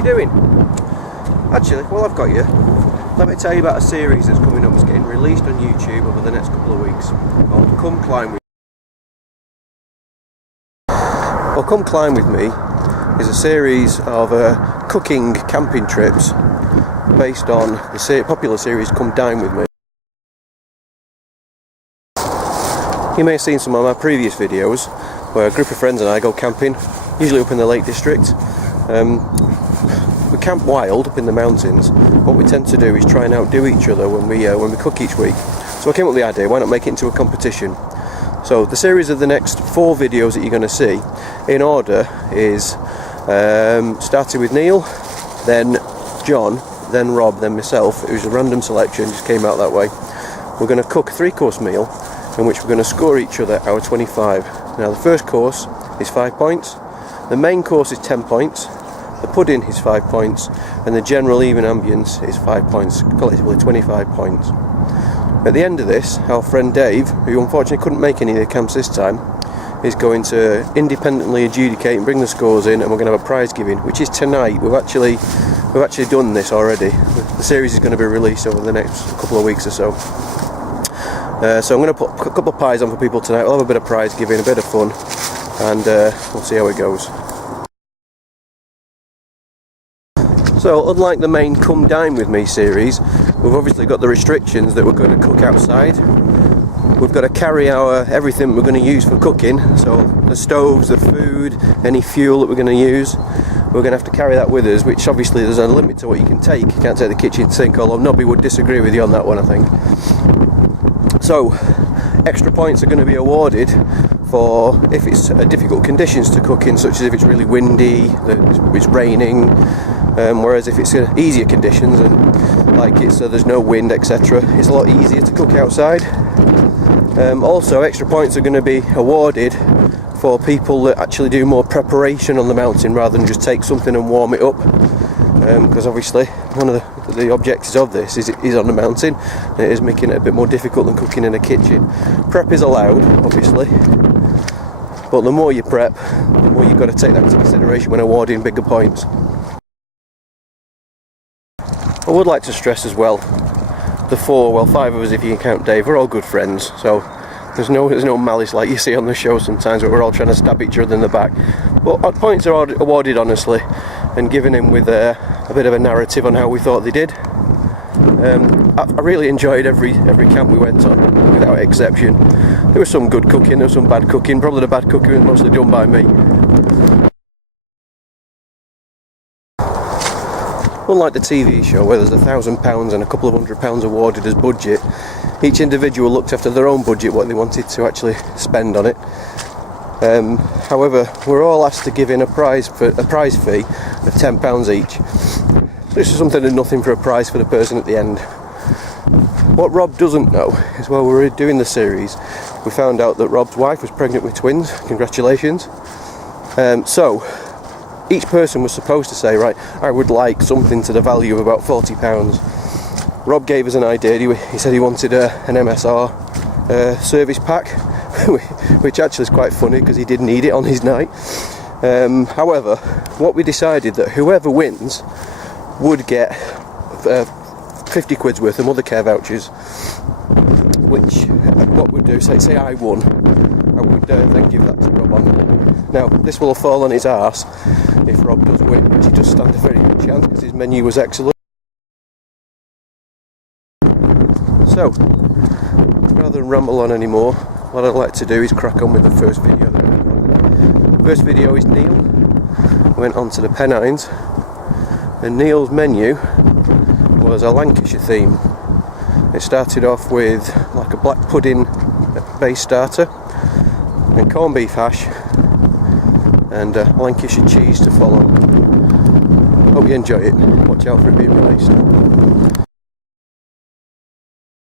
you doing? Actually, while I've got you, let me tell you about a series that's coming up. It's getting released on YouTube over the next couple of weeks called Come Climb With Me. Well, Come Climb With Me is a series of cooking camping trips based on the popular series Come Dine With Me. You may have seen some of my previous videos where a group of friends and I go camping, usually up in the Lake District. We camp wild up in the mountains. What we tend to do is try and outdo each other when we cook each week. So I came up with the idea, why not make it into a competition? So the series of the next 4 videos that you're going to see in order is started with Neil, then John, then Rob, then myself. It was a random selection, just came out that way. We're going to cook a 3-course meal in which we're going to score each other out of 25. Now the first course is 5 points, the main course is 10 points, the pudding is 5 points, and the general even ambience is 5 points, collectively 25 points. At the end of this, our friend Dave, who unfortunately couldn't make any of the camps this time, is going to independently adjudicate and bring the scores in, and we're going to have a prize giving, which is tonight. We've actually done this already. The series is going to be released over the next couple of weeks or so. So I'm going to put a couple of pies on for people tonight. We'll have a bit of prize giving, a bit of fun, and we'll see how it goes. So unlike the main Come Dine With Me series, we've obviously got the restrictions that we're going to cook outside. We've got to carry everything we're going to use for cooking, so the stoves, the food, any fuel that we're going to use. We're going to have to carry that with us, which obviously there's a limit to what you can take. You can't take the kitchen sink, although nobody would disagree with you on that one, I think. So, extra points are going to be awarded for if it's difficult conditions to cook in, such as if it's really windy, it's raining, whereas if it's easier conditions and like there's no wind, etc., it's a lot easier to cook outside. Also, extra points are going to be awarded for people that actually do more preparation on the mountain rather than just take something and warm it up, because obviously one of the objectives of this is it is on the mountain, and it is making it a bit more difficult than cooking in a kitchen. Prep is allowed, obviously, but the more you prep, the more you've got to take that into consideration when awarding bigger points. I would like to stress as well, the 5 of us if you can count Dave, we're all good friends, so there's no malice like you see on the show sometimes where we're all trying to stab each other in the back. But points are awarded honestly and given in with a bit of a narrative on how we thought they did. I really enjoyed every camp we went on, without exception. There was some good cooking, there was some bad cooking. Probably the bad cooking was mostly done by me. Unlike the TV show where there's £1,000 and a couple of £100 awarded as budget, each individual looked after their own budget, what they wanted to actually spend on it. However, we're all asked to give in a prize fee of £10 each. So this is something and nothing for a prize for the person at the end. What Rob doesn't know is while we were doing the series, we found out that Rob's wife was pregnant with twins. Congratulations. So each person was supposed to say, right, I would like something to the value of about £40. Rob gave us an idea. He said he wanted an MSR service pack, which actually is quite funny because he did need it on his night. However, what we decided that whoever wins would get 50 quid's worth of mother care vouchers, which what we'd do, say I won, I would then give that to Rob on. Now this will fall on his arse if Rob does win, which he does stand a very good chance because his menu was excellent. So, rather than ramble on anymore, what I'd like to do is crack on with the first video that we've got. The first video is Neil. Went on to the Pennines, and Neil's menu was a Lancashire theme. It started off with like a black pudding base starter, and corned beef hash, and Lancashire cheese to follow. Hope you enjoy it. Watch out for it being released.